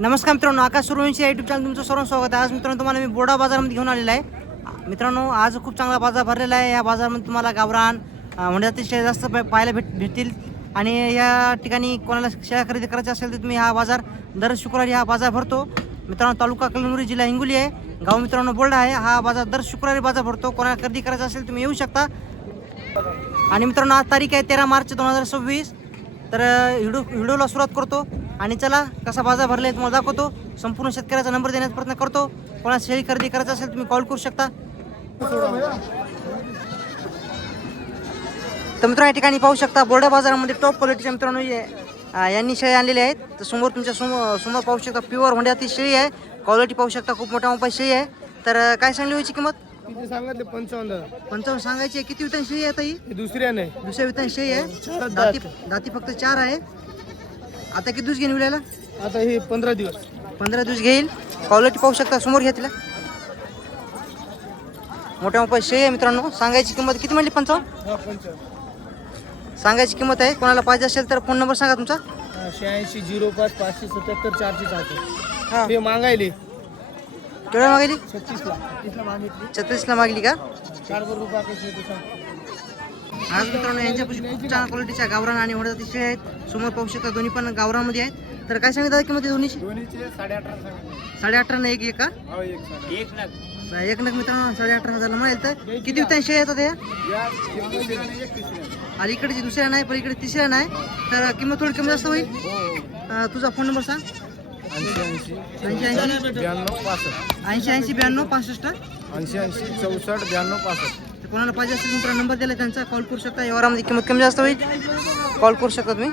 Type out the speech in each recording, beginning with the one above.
नमस्कार मित्रांनो, आकाश सूर्यवंशी या यूट्यूब चॅनल तुमचं सर्व स्वागत आहे। आज मित्रांनो तुम्हाला मी बोर्डा बाजारामध्ये घेऊन आलेला आहे। मित्रांनो आज खूप चांगला बाजार भरलेला आहे। या बाजारामध्ये तुम्हाला गावरान म्हणजे अतिशय जास्त पाहायला भेटतील आणि या ठिकाणी कोणाला शेळ्या खरेदी करायची असेल तर तुम्ही हा बाजार दर शुक्रवारी हा बाजार भरतो। मित्रांनो तालुका कळमनुरी जिल्हा हिंगोली आहे, गाव मित्रांनो बोर्डा आहे। हा बाजार दर शुक्रवारी बाजार भरतो। कोणाला खरेदी करायचं असेल तुम्ही येऊ शकता। आणि मित्रांनो आज तारीख आहे 13 मार्च 2026। तर व्हिडिओला सुरुवात करतो आणि चला कसा बाजार भरला तुम्हाला दाखवतो। संपूर्ण शेतकऱ्याचा नंबर देण्याचा प्रयत्न करतो। कोणाला शेळी खरेदी करायचं असेल तुम्ही कॉल करू शकता। तर मित्रांनो या ठिकाणी पाहू शकता बोर्डा बाजारामध्ये टॉप क्वालिटीच्या मित्रांनो यांनी शेळी आणलेली आहेत। तर समोर तुमच्या समोर पाहू शकता प्युअर होंड्याची शेळी आहे। क्वालिटी पाहू शकता खूप मोठ्या मोठी शेळी आहे। तर काय सांगली व्हायची किंमत? सांगितले 55 सांगायची। किती वितान शेळी आहे आता ही? दुसऱ्या नाही दुसऱ्या वितान शेळी आहे। दाती फक्त 4 आहे। आता किती दिवस घेऊन विलायला? आता हे 15 दिवस 15 दिवस घेईल। क्वालिटी पाहू शकता समोर घ्या तिला। मोठ्या मोठ्या शेळी आहे मित्रांनो। सांगायची किंमत किती म्हणली? 55 सांगायची किंमत आहे। कोणाला पाहिजे असेल तर फोन नंबर सांगा तुमचा। 86 05 577 404। हा हे मागायले केवढ्या मागितली? 36 ला 30 ला मागितली 36 ला मागली का? 4 रुपये पैसे देतो। आज मित्रांनो यांच्यापाशी खूप छान क्वालिटीच्या गावरान आणि होंड्याची शेळी आहेत। समोर पाहू शकता दोन्ही पण गावरामध्ये आहेत। तर काय सांगितलं किंमत दोन्हीची? दोन्हीचे 18.5 18.5 ना एक का? हो एक लाख एक नग मित्रांनो 18.5 मिळेल। तर किती वितान शेळी येतात या? आणि इकडची दुसऱ्या नाही पण इकडे तिसऱ्या नाही। तर किंमत थोडी कमी जास्त होईल। तुझा फोन नंबर सांग। 80 82 92 65 64 92 65। कोणाला पाहिजे असेल मित्र नंबर दिला त्यांचा कॉल करू शकता। व्यवहारामध्ये किंमत कमी जास्त होईल, कॉल करू शकता तुम्ही।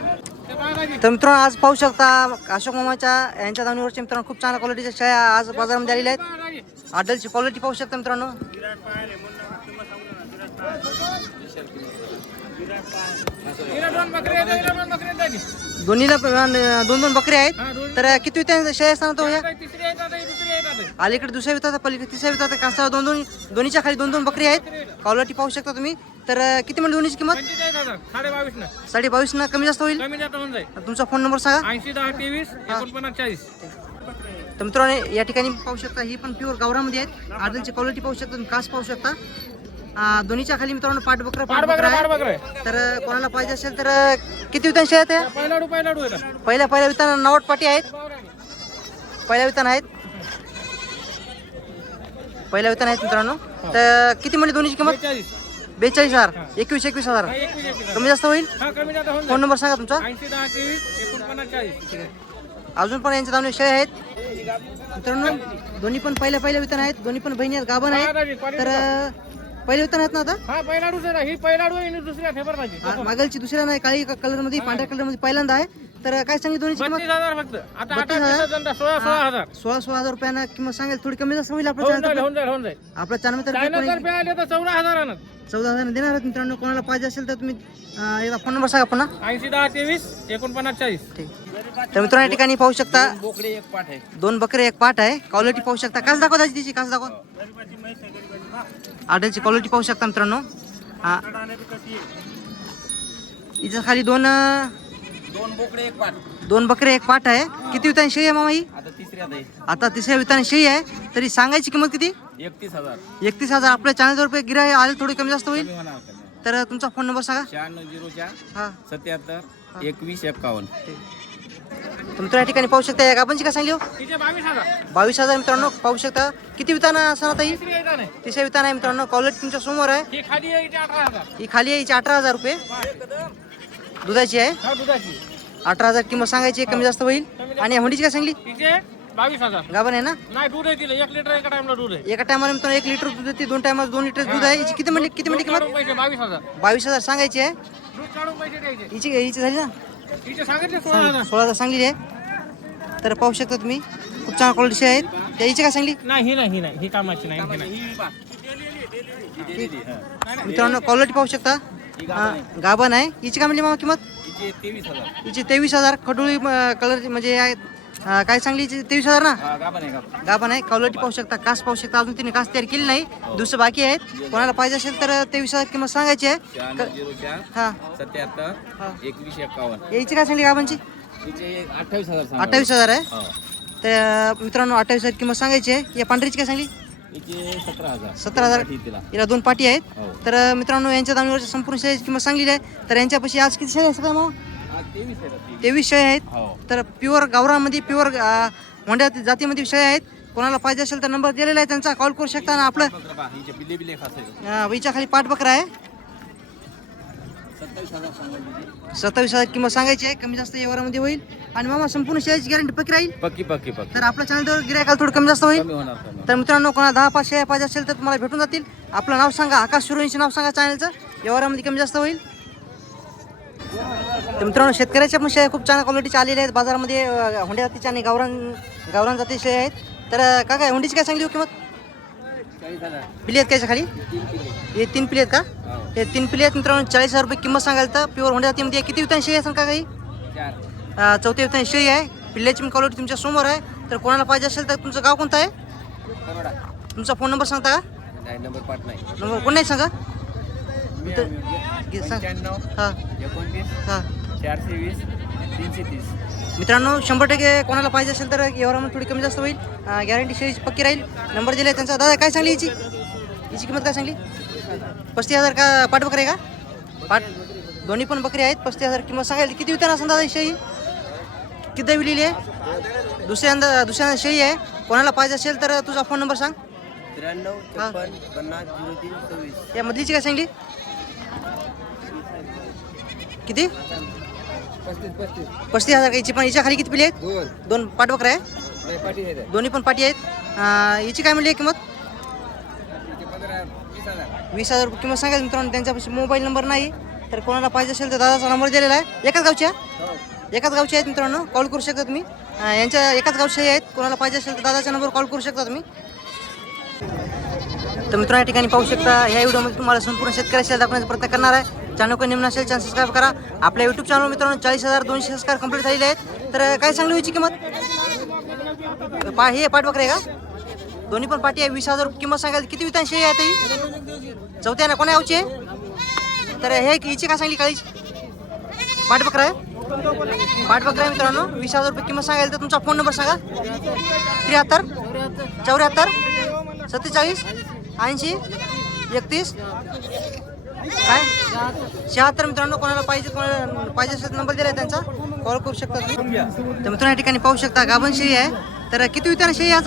तर मित्रांनो आज पाहू शकता अशोक मामाच्या यांच्या दावणीवरच्या मित्रांनो खूप चांगल्या क्वालिटीच्या शेळ्या आज बाजारामध्ये आलेल्या आहेत। आडलची क्वालिटी पाहू शकता मित्रांनो। दोन्हीला दोन दोन बकरी आहेत। तर किती वित्या शेळ्या असताना तो या अलीकडे दुसऱ्या वितात पलीकडे तिसऱ्या वितात कासा दोन्हीच्या खाली दोन दोन बकरी आहेत। क्वालिटी पाहू शकता तुम्ही। तर किती म्हणजे दोन्हीची किंमत? 22.5 ना कमी जास्त होईल। तुमचा फोन नंबर सांगा। 80 10 23 49 40। तर मित्रांनो या ठिकाणी पाहू शकता ही पण प्युअर गावरामध्ये आहेत। आडलची क्वालिटी पाहू शकता, कास पाहू शकता। दोन्हीच्या खाली मित्रांनो पाठ बकरा आहे। तर कोणाला पाहिजे असेल तर किती वितान शेळ्या आहेत? पहिल्या वितान नवट पाटी आहेत। पहिल्या वितान आहेत मित्रांनो। तर किती म्हणजे दोन्हीची किंमत? 42,000 21,000 कमी जास्त होईल। फोन नंबर सांगा तुमचा। 80 10 23 49 40। अजून पण यांच्या दावणी शेळ्या आहेत मित्रांनो। दोन्ही पण पहिल्या वितान आहेत। दोन्ही पण बहिणी आहेत, गाभण आहेत। तर पहिले वितान आहेत ना आता? हा पहिला डूस आहे। ही पहिला डूस आहे, दुसऱ्या फेबर पाहिजे। मागलची दुसऱ्या नाही, काळी कलर मध्ये पांढऱ्या कलर मध्ये पहिल्यांदा आहे। तर काय सांगितली दोन्हीची किंमत? 32,000 फक्त। आता 16,000 16,000 रुपयांना किंमत सांगेल। थोडी कमी जास्त होईल आपल्या चॅनल होऊन जाईल। आपल्या चॅनल रुपये आले तर 14,000 14,000 देणार आहेत मित्रांनो। कोणाला पाहिजे असेल तर तुम्ही एकदा फोन नंबर सांगा पुन्हा। 80 10 23 49 40। ठीक। तर मित्रांनो या ठिकाणी पाहू शकता बोकडे एक पाठ आहे। 2 बकरे 1 पाठ आहे। क्वालिटी पाहू शकता। कास दाखवा त्याची, तिची कास दाखवा। आडलची क्वालिटी पाहू शकता मित्रांनो। हिच्या खाली दोन बोकडे एक पाठ। 2 बकरे 1 पाठ आहे। किती वितान शेळी आहे मामा ही? आता तिसऱ्यात आहे। आता तिसऱ्या वितान शेळी आहे। तरी सांगायची किंमत किती? 31,000 31,000 आपल्या चॅनलवर रुपये गिराय आले थोडी कमी जास्त होईल। तर तुमचा फोन नंबर सांगा। 9604 हा 77 21 51। तर मित्रांनो या ठिकाणी पाहू शकता या गाबांची काय सांगली हो? 22,000 मित्रांनो पाहू शकता। किती वितान असणार आता ही? तिसऱ्या वितान आहे मित्रांनो। क्वालिटी तुमच्या समोर आहे। ही खाली आहे 18,000। ही खाली आहे, हिची 18,000 रुपये दुधाची आहे। 18,000 किंमत सांगायची, कमी जास्त होईल। आणि हुंडीची काय सांगली? 22,000 गाभण आहे ना? नाही दूध आहे तिला 1 लिटर एका टाइमला दूध आहे। एका टायमाला मित्रांनो 1 लिटर दूध देते, 2 टायमाला 2 लिटर दूध आहे। हिची किती म्हणली किंमत? 22,000 22,000 सांगायची आहे। दूध काढून पैसे द्यायचे। हिची झाली ना? हिचे सांगितले 16,000। 16,000 सांगली आहे। तर पाहू शकता तुम्ही खूप चांगल्या क्वालिटीची आहेत। त्या हिची काय सांगली? नाही ही कामाची नाही। मित्रांनो क्वालिटी पाहू शकता। गाभण आहे। हिची काय म्हणली मामा किंमत? 23,000। हिची 23,000 खडुळी कलर म्हणजे काय सांगली? 23,000 ना? गाभण आहे। क्वालिटी पाहू शकता, कास पाहू शकता। अजून तिने कास तयार केली नाही, दुसरं बाकी आहेत। कोणाला पाहिजे असेल तर 23,000 किंमत सांगायची आहे। 9604 हा 77 21 51। याची काय सांगली गाभांची? 28,000 28,000 आहे। तर मित्रांनो 28,000 किंमत सांगायची आहे. या पांढरीची काय सांगली? याचे 17,000. 17,000. तिला याला 2 पाटी आहेत. हो. तर मित्रांनो यांच्या दावणीवरची संपूर्ण शेळीची किंमत सांगलेली आहे. तर यांच्यापाशी आज किती शेळी आहेत काय मग? 23 शेळी आहेत. हो. तर प्युअर गावरामध्ये प्युअर मोंड्या जातीमध्ये शेळी आहेत. कोणाला पाहिजे असेल तर नंबर दिलेला आहे त्यांचा, कॉल करू शकता. आणि आपलं हिचे बिल्ले बिल्ले खास आहे. हिच्या खाली पाठ बकरा आहे. 27,000 किंमत सांगायची आहे. कमी जास्त व्यवहारामध्ये होईल. आणि मामा संपूर्ण शेळीची गॅरंटी पक्की राहील. पक्की पक्की पक्की. तर आपल्या चॅनलवर गिरायकाला थोडं कमी जास्त होईल. कमी होणार कमी. तर मित्रांनो कोणाला 10-5 शेळ्या पाहिजे असेल तर तुम्हाला भेटून जातील. आपलं नाव सांगा, आकाश सुरवंशी नाव सांगा चॅनलचं. व्यवहारामध्ये कमी जास्त होईल. तर मित्रांनो शेतकऱ्याच्या पण शेळ्या खूप चांगल्या क्वालिटीच्या आलेल्या आहेत बाजारामध्ये. हुंड्या जातीच्या आणि गावरान जाती शेळ्या आहेत. तर काय हुंडीची काय सांगली हो किंमत? 40,000. पिली आहेत कायच्या खाली? 3 किलो. हे 3 पिली आहेत का? हो. हे 3 पिली आहेत मित्रांनो. 40,000 रुपये किंमत सांगाल तर प्युअर हुंड्या जातीमध्ये किती वितान शेळी आहे का काही? 4. चौथ्या वितान शेळी आहे. पिल्ल्याची पण क्वालिटी तुमच्या समोर आहे. तर कोणाला पाहिजे असेल तर तुमचं गाव कोणतं आहे? बरोडा. तुमचा फोन नंबर सांगता का? नाही नंबर पाठ नाही. नंबर कोण नाही सांगा? सांग. 95 हां 29 हां 420 330. मित्रांनो 100% कोणाला पाहिजे असेल तर व्यवहारामध्ये थोडी कमी जास्त होईल. गॅरंटी शेळीची पक्की राहील. नंबर दिला आहे त्यांचा. दादा काय सांगली हिची किंमत काय सांगली? 35,000 का? पाठ बकरी आहे का? पाठ दोन्ही पण बकरी आहेत. 35,000 किंमत सांगायला. किती वितान असं दादा ही शेळी? किती विलेली आहे? दुसऱ्यांदा शेळी आहे. कोणाला पाहिजे असेल तर तुझा फोन नंबर सांग. 93 54 50 03 26. या मधलीची काय सांगली? किती? 35. 35,000 का? हिची पण हिच्या खाली किती पिले आहेत? 2 पाठ बकऱ्या आहे. नाही पाठी आहे. दोन्ही पण पाटी आहेत. हिची काय म्हणली आहे किंमत? 20,000 रुपये किंमत सांगायचं मित्रांनो. त्यांच्यापाशी मोबाईल नंबर नाही. तर कोणाला पाहिजे असेल तर दादाचा नंबर दिलेला आहे. एकाच गावच्या आहेत मित्रांनो. कॉल करू शकता तुम्ही. यांच्या एकाच गावच्या आहेत. कोणाला पाहिजे असेल तर दादाचा नंबर कॉल करू शकता तुम्ही. तर मित्रांनो या ठिकाणी पाहू शकता. ह्या व्हिडिओमध्ये तुम्हाला संपूर्ण शेतकऱ्याशी दाखवण्याचा प्रयत्न करणार आहे. चॅनल कोणी निम्न असेल चॅनल सबस्क्राईब करा. आपल्या यूट्यूब चॅनल मित्रांनो 40,200 सबस्क्राईब कंप्लीट झालेले आहेत. तर काय सांगली याची किंमत? हे पाठ बकरे का? दोन्ही पण पाठी आहे. 20,000 रुपये किंमत सांगायला. किती वितान शेळी आहे आता ही? चौथ्या ना कोणा गावची आहे? तर हे हिची काय सांगली काळीची? पाठ बकरा आहे. पाठ बकरा आहे मित्रांनो. 20,000 रुपये किंमत सांगायला. तर तुमचा फोन नंबर सांगा. 73 74 47 80 31 काय 76 मित्रांनो. कोणाला पाहिजे असेल तर नंबर दिला आहे त्यांचा. कॉल करू शकता तुम्ही. तर मित्रांनो या ठिकाणी पाहू शकता गाभण शेळी आहे. तर किती विताना शेळी आहे?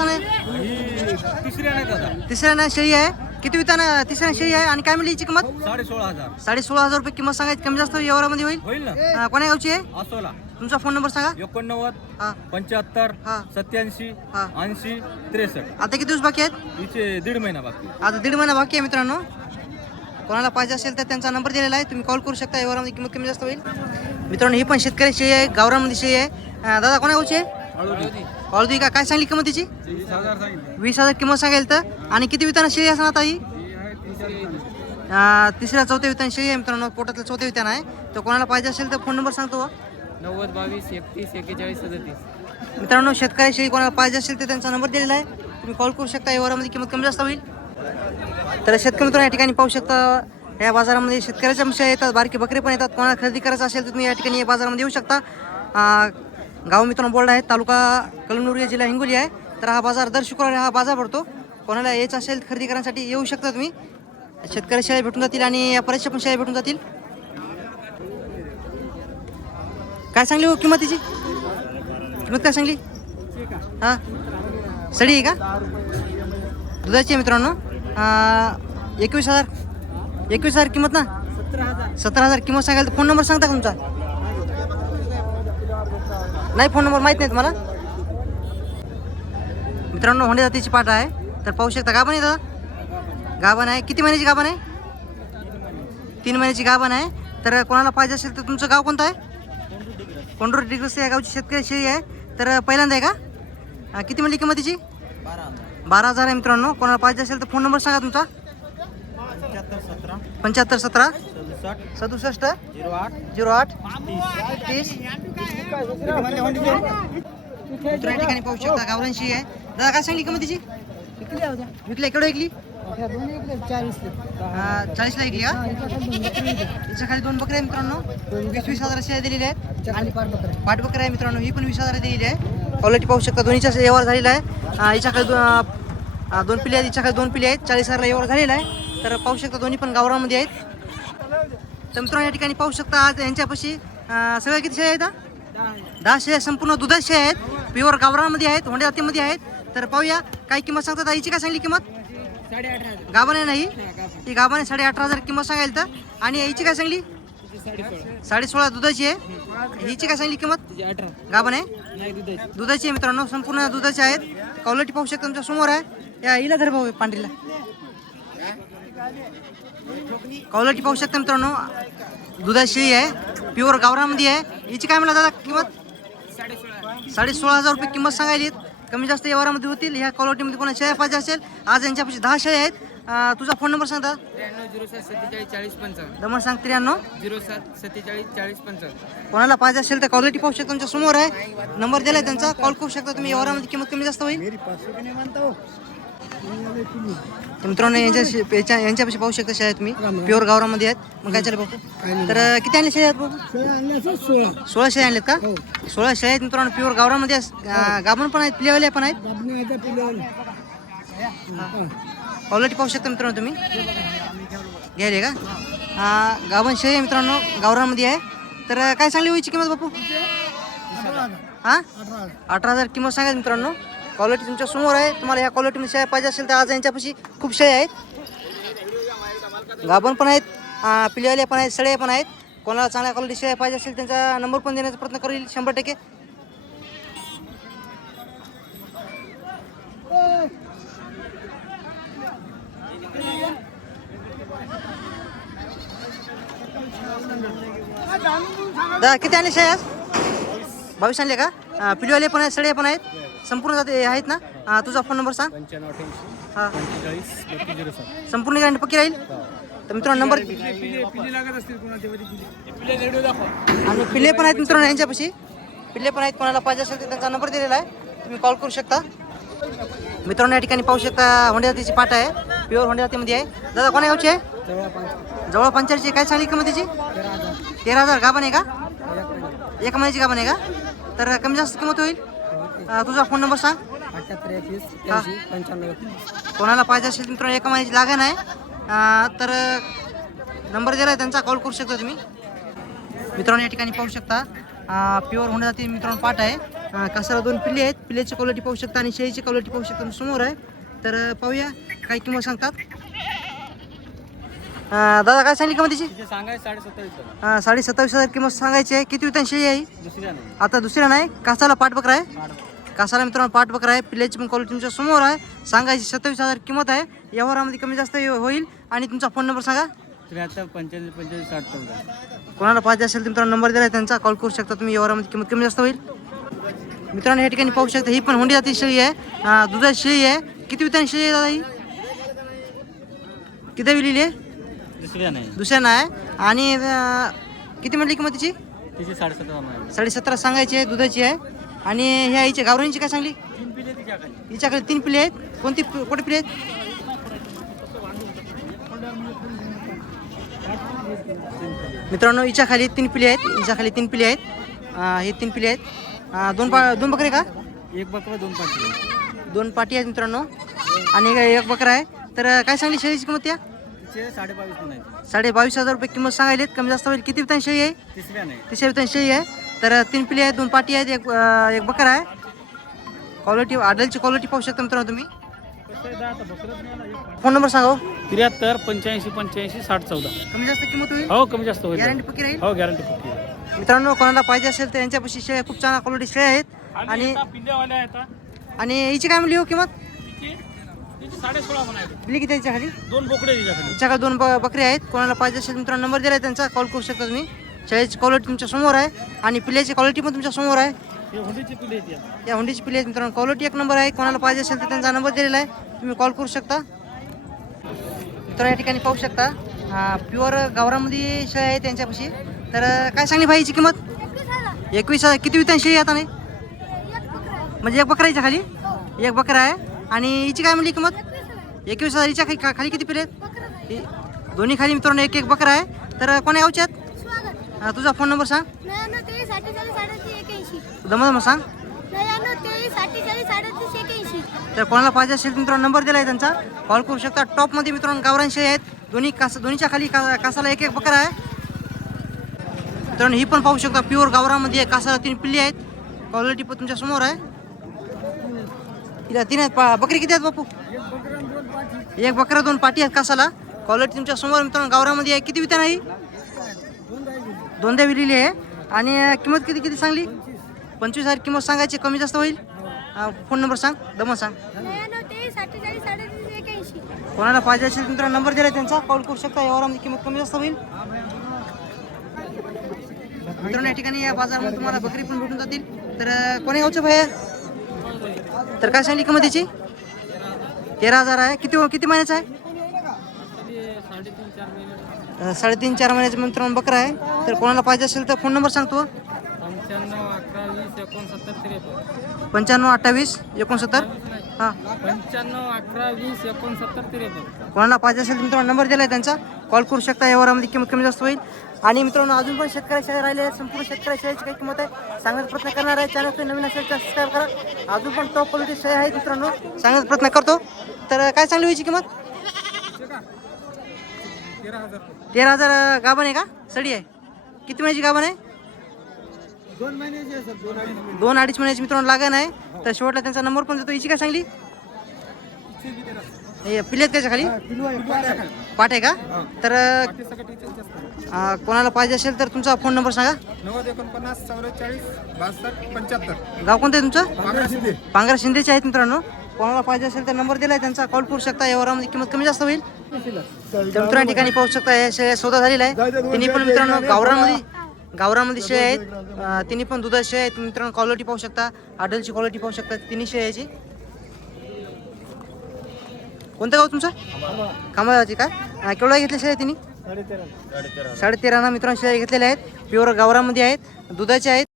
तिसऱ्या शेळी आहे. किती विताना तिसऱ्या शेळी आहे. आणि काय म्हणली हिची किंमत? 16,500 रुपये किंमत सांगायची. कमी जास्त व्यवहारामध्ये होईल ना. कोण्या गावची आहे? असोला. तुमचा फोन नंबर सांगा. 89 हां 75 हां 87 हां 80 63. आता किती दिवस बाकी आहेत? हिचे 1.5 महिना बाकी. आता 1.5 महिना बाकी आहे मित्रांनो. कोणाला पाहिजे असेल तर त्यांचा नंबर दिलेला आहे. तुम्ही कॉल करू शकता. व्यवहारामध्ये किंमत कमी जास्त होईल. मित्रांनो ही पण शेतकरी शेळी आहे. गावरामध्ये शेळी आहे. दादा कोणा गावची आहे? हळदी का? काय सांगली किंमत तिची? 20,000 किंमत सांगेल. तर आणि किती विताना शेळी असणार आता ही? तिसऱ्या चौथ्या वितान शेळी आहे मित्रांनो. पोटातलं चौथ्या वितान आहे. तर कोणाला पाहिजे असेल तर फोन नंबर सांगतो. 90 22 31 41 37. मित्रांनो शेतकरी शेळी कोणाला पाहिजे असेल तर त्यांचा नंबर दिलेला आहे. तुम्ही कॉल करू शकता. व्यवहारामध्ये किंमत कमी जास्त होईल. तर शेतकरी मित्रांनो या ठिकाणी पाहू शकता. या बाजारामध्ये शेतकऱ्याच्या शेळ्या येतात. बारके बकरे पण येतात. कोणाला खरेदी करायचं असेल तर तुम्ही या ठिकाणी या बाजारामध्ये येऊ शकता. गाव मित्रांनो बोर्ड आहे. तालुका कळमनुरी जिल्हा हिंगोली आहे. तर हा बाजार दर शुक्रवारी हा बाजार भरतो. कोणाला यायचं असेल खरेदी करण्यासाठी येऊ शकता तुम्ही. शेतकरी शेळ्या भेटून जातील आणि या बऱ्याचशा पण शेळ्या भेटून जातील. काय सांगली हो किंमत तिची? किंमत काय सांगली? हां सडी आहे का? दुधाची आहे मित्रांनो. 21,000 किंमत ना. 17,000 किंमत सांगायला. फोन नंबर सांगता का तुमचा? नाही फोन नंबर माहीत नाही तुम्हाला. मित्रांनो होंडे जातीची पाट आहे. तर पाहू शकता. गाभण आहे दादा? गाभण आहे. किती महिन्याची गाभण आहे? 3 महिन्याची गाभण आहे. तर कोणाला पाहिजे असेल तर तुमचं गाव कोणतं आहे? कोंडूर डिग्रस या गावची शेतकरी शेळी आहे. तर पहिल्यांदा आहे का? किती म्हणली किंमत तिची? 12,000 आहे मित्रांनो. कोणाला पाहिजे असेल तर फोन नंबर सांगा तुमचा. 75 17 67 08 30. मित्र या ठिकाणी पाहू शकता. गावरान शेळी आहे. दादा काय सांगली किंमत तिची? विकली केवढं विकली? 40ला विकली का? हिच्या खाली 2 बकरे आहे मित्रांनो. 20,000 शेळ्या दिलेल्या आहेत. आणि पाठ बकरा आहे मित्रांनो. ही पण 20,000 दिलेली आहे. क्वालिटी पाहू शकता. दोन्हीचा व्यवहार झालेला आहे. हिच्याकडे दोन पिले आहेत, हिच्याकडे 2 पिले आहेत. 40,000ला व्यवहार झालेला आहे. तर पाहू शकता दोन्ही पण गावरामध्ये आहेत. तर मित्रांनो या ठिकाणी पाहू शकता आज यांच्यापाशी सगळ्या किती शेळ्या आहेत? 10 शेळ्या संपूर्ण दुधाच्या शेळ्या आहेत. प्युअर गावरामध्ये आहेत, होंडे जातीमध्ये आहेत. तर पाहूया काय किंमत सांगतात. हिची काय सांगली किंमत? 18,500. गाभाने नाही ही गाभाने 18,500 किंमत सांगायला तर. आणि हिची काय सांगली? 16.5 दुधाची आहे. हिची काय सांगली किंमत? 18. गाभाने नाही दुधाची. दुधाची आहे मित्रांनो, संपूर्ण दुधाचे आहेत. क्वालिटी पाहू शकता तुमच्या समोर आहे. या हिला धर भाऊ पांढरीला. क्वालिटी पाहू शकता मित्रांनो, दुधाची शेळी आहे, प्युअर गावरामध्ये आहे. हिची काय म्हणला दादा किंमत? 16,500 रुपये किंमत सांगायली. कमी जास्त व्यवहारामध्ये होतील. ह्या क्वालिटीमध्ये कोणा शेळ्या पाहिजे असेल, आज यांच्यापाशी 10 शेळ्या आहेत. तुझा फोन नंबर सांगता? 93 07 47 40 55. नंबर सांग. 93 07 47 40 55. कोणाला पाहिजे असेल तर क्वालिटी पाहू शकता तुमच्या समोर आहे. नंबर दिलाय त्यांचा, कॉल करू शकता तुम्ही. व्यवहारामध्ये किंमत कमी जास्त होईल. तर मित्रांनो यांच्यापाशी पाहू शकता शेळ्या तुम्ही, प्युअर गावरामध्ये आहेत. मग काय चालेल बापू? तर किती आणले शेळ्या आहेत बापू? 16 शेळ्या आणलेत का? 16 शेळ्या आहेत मित्रांनो, प्युअर गावरामध्ये गाभण पण आहेत, पिलेवाले पण आहेत. क्वालिटी पाहू शकता मित्रांनो तुम्ही. घ्यायले का? गाभण शेळी आहे मित्रांनो, गावरामध्ये आहे. तर काय सांगली व्हायची किंमत बापू? 18,000 किंमत सांगायची मित्रांनो. क्वालिटी तुमच्या समोर आहे. तुम्हाला या क्वालिटीमध्ये शेळ्या पाहिजे असेल तर आज यांच्यापाशी खूप शेळ्या आहेत. गाभण पण आहेत, पिलेवाले पण आहेत, सडे पण आहेत. कोणाला चांगल्या क्वालिटी शेळ्या पाहिजे असेल त्यांचा नंबर पण देण्याचा प्रयत्न करेल 100%. दादा किती आणले शेळ्या? 22 आणले का? पिलेवाले पण आहेत, सडे पण आहेत, संपूर्ण जाती आहेत ना? तुझा फोन नंबर सांग. 95 हां 45 32 07. संपूर्ण गॅरंटी पक्की राहील. तर मित्रांनो नंबर पिले लागत असतील कोणाच्या पिले व्हिडिओ दाखवा. आणि पिल्ले पण आहेत मित्रांनो यांच्यापाशी. पिल्ले पण आहेत, कोणाला पाहिजे असेल तर त्यांचा नंबर दिलेला आहे, तुम्ही कॉल करू शकता. मित्रांनो या ठिकाणी पाहू शकता होंडे जातीची पाट आहे, प्युअर होंडे जातीमध्ये आहे. दादा कोणा गावची आहे? जवळ पंचायतची. काय सांगली किंमत त्याची? 13,000. गाभण आहे का? एक महिन्याची गाभण आहे का? तर कमी जास्त किंमत होईल. तुझा फोन नंबर सांग. 78 21 85 95. कोणाला पाहिजे असेल मित्रांनो एका महिन्याची लागण आहे, तर नंबर दिला आहे त्यांचा, कॉल करू शकता तुम्ही. मित्रांनो या ठिकाणी पाहू शकता प्युअर होंडे जाती मित्रांनो पाट आहे. कासाला 2 पिल्ले आहेत. पिल्ल्याची क्वालिटी पाहू शकता आणि शेळीची क्वालिटी पाहू शकता समोर आहे. तर पाहूया काय किंमत सांगतात. दादा काय सांगली किंमत त्याची? सांगाय 27,500. 27,500 किंमत सांगायची आहे. किती वेतन शेळी आहे? दुसऱ्या नाही. आता दुसऱ्या नाही, कासाला पाट बकरा आहे. कासाला मित्रांनो पाट बकरा आहे. पिल्ल्याची पण क्वालिटी तुमच्या समोर आहे. सांगायची 27,000 किंमत आहे. व्यवहारामध्ये कमी जास्त होईल. आणि तुमचा फोन नंबर सांगा. 73 45 45 60 14. कोणाला पाहिजे असेल तर मित्रांनो नंबर दिला आहे त्यांचा, कॉल करू शकता तुम्ही. व्यवहारामध्ये किंमत कमी जास्त होईल. मित्रांनो या ठिकाणी पाहू शकता ही पण होंडी जाती शेळी आहे, दुधाची शेळी आहे. किती वेतन शेळी आहे दादा ही? किती विलेली आहे? दुसऱ्या नाही. दुसऱ्या नाही. आणि किती म्हटली किंमत तिची? तिची 17.5 नाही. 17.5 सांगायची आहे. दुधाची आहे. आणि ह्या हिच्या गावरांची काय सांगली? 3 पिले तिच्याकडे. हिच्याकडे 3 पिले आहेत. कोणती कुठे पिले आहेत? मित्रांनो हिच्या खाली 3 पिले आहेत. हिच्या खाली 3 पिले आहेत. हे 3 पिले आहेत. 2 बकरे का? एक बकरा 2 पाटी. 2 पाटी आहेत मित्रांनो आणि एक बकरा आहे. तर काय सांगली शेळीची किंमत? या तिचे 22.5 म्हणायचे. 22,500 रुपये किंमत सांगायलेत. कमी जास्त होईल. किती वेतन शेळी आहे? तिसऱ्या नाही. तिसऱ्या वेतन शेळी आहे. तर 3 पिले आहेत, 2 पाटी आहेत, एक बकरा आहे. क्वालिटी आडलची क्वालिटी पाहू शकता मित्रांनो तुम्ही. फोन नंबर सांगा. 73 85 85 60 14. कमी जास्त किंमत होईल. हो कमी जास्त होईल. गॅरंटी पक्की राहील. हो गॅरंटी पक्की. मित्रांनो कोणाला पाहिजे असेल तर यांच्यापाशी शेळ्या खूप छान क्वालिटी शेळ्या आहेत. आणि पिल्लेवाले आहेत. आणि हिची काय म्हणली हो किंमत? तिची 16.5 म्हणायचे. पिल्ली किती याच्या खाली? 2 बोकडे तिच्याकडे. हिच्याकडे 2 बकरी आहेत. कोणाला पाहिजे असेल मित्रांनो नंबर दिला आहे त्यांचा, कॉल करू शकता तुम्ही. शेळीची क्वालिटी तुमच्या समोर आहे आणि पिल्ल्याची क्वालिटी पण तुमच्या समोर आहे. हे हुंडीची पिल्ले आहेत या. या हुंडीची पिल्ले आहेत मित्रांनो. क्वालिटी 1 नंबर आहे. कोणाला पाहिजे असेल तर त्यांचा नंबर दिलेला आहे, तुम्ही कॉल करू शकता. तर या ठिकाणी पाहू शकता प्युअर गावरामध्ये शेळ्या आहेत त्यांच्यापाशी. तर काय सांगली भाई हिची किंमत? 21,000. किती वेतन शेळी आता नाही म्हणजे एक बकरा हिच्या खाली? एक बकरा आहे. आणि हिची काय म्हणली किंमत? 21,000. हिच्या खाली किती पिले आहेत? दोन्ही खाली मित्रांनो एक बकरा आहे. तर कोण्या गावच्या आहेत? तुझा फोन नंबर सांग. दमा सांग. तर कोणाला पाहिजे असेल तर मित्रांनो नंबर दिला आहे त्यांचा, कॉल करू शकता. टॉपमध्ये मित्रांनो गावरान शेळी आहेत, दोन्हीच्या खाली कासाला एक एक बकरा आहे. मित्रांनो ही पण पाहू शकता प्युअर गावरामध्ये आहे, कासाला 3 पिल्ली आहेत. क्वालिटी पण तुमच्या समोर आहे. तिला 3 आहेत. बकरी किती आहेत बापू? एक बकरा 2 पाटी आहेत कासाला. क्वालिटी तुमच्या समोर मित्रांनो गावरामध्ये आहे. किती विता नाही? 2 विलेली आहे. आणि किंमत किती सांगली? 25,000 किंमत सांगायची, कमी जास्त होईल. फोन नंबर सांग, दम सांग. कोणाला पाहिजे असेल मित्रांनो नंबर दिला त्यांचा, कॉल करू शकता. यावरामध्ये किंमत कमी जास्त होईल. मित्रांनो या ठिकाणी या बाजारामध्ये तुम्हाला बकरी पण भेटून जातील. तर कोणी गावचं भाई? तर काय सांगली किंमत याची? 13,000 आहे. किती महिन्याचा आहे? 3.5-4 महिन्याचा मित्रांनो बकरा आहे. तर कोणाला पाहिजे असेल तर फोन नंबर सांगतो. 95-11-20-69. हां 95-11-20-69-53. कोणाला पाहिजे असेल तर मित्रांनो नंबर दिला आहे त्यांचा, कॉल करू शकता. यावरामध्ये किंमत कमी जास्त होईल. आणि मित्रांनो अजून पण शेतकऱ्याच्या राहिले आहेत, संपूर्ण शेतकऱ्याच्या काय किंमत आहे सांगण्याचा प्रयत्न करणार आहे. चॅनल नवीन असेल तर सबस्क्राईब करा. अजून पण टॉप क्वालिटी शेळ्या आहेत मित्रांनो, सांगण्याचा प्रयत्न करतो. तर काय चांगली व्हायची किंमत? 13,000 गाभण आहे का? सडी आहे. किती महिन्याची गाभण आहे? 2-2.5 महिन्याची मित्रांनो लागण आहे. तर शेवटला त्यांचा नंबर पण देतो. हिची काय सांगली? पिल्लेत त्याच्या खाली पाठ आहे का? तर कोणाला पाहिजे असेल तर तुमचा फोन नंबर सांगा. 90-49-44-62-75. गाव कोणतं आहे तुमचं? शिंदे. पांगरा शिंदेचे आहेत मित्रांनो. कोणाला पाहिजे असेल तर नंबर दिला आहे त्यांचा, कॉल करू शकता. यावरामध्ये किंमत कमी जास्त होईल. तर मित्रांनो ठिकाणी पाहू शकता हे शेळ्या सौदा झालेला आहे. तिन्ही पण मित्रांनो गावरामध्ये शेळ्या आहेत. तिन्ही पण दुधाची शेळ्या आहेत मित्रांनो. क्वालिटी पाहू शकता, आडलची क्वालिटी पाहू शकता तिन्ही शेळ्याची. कोणतं गाव तुमचं? कामाची काय? केवढा घेतल्या शेळ्या तिन्ही? 13.5 ना मित्रांनो शेळ्या घेतलेल्या आहेत. प्युअर गावरामध्ये आहेत, दुधाचे आहेत.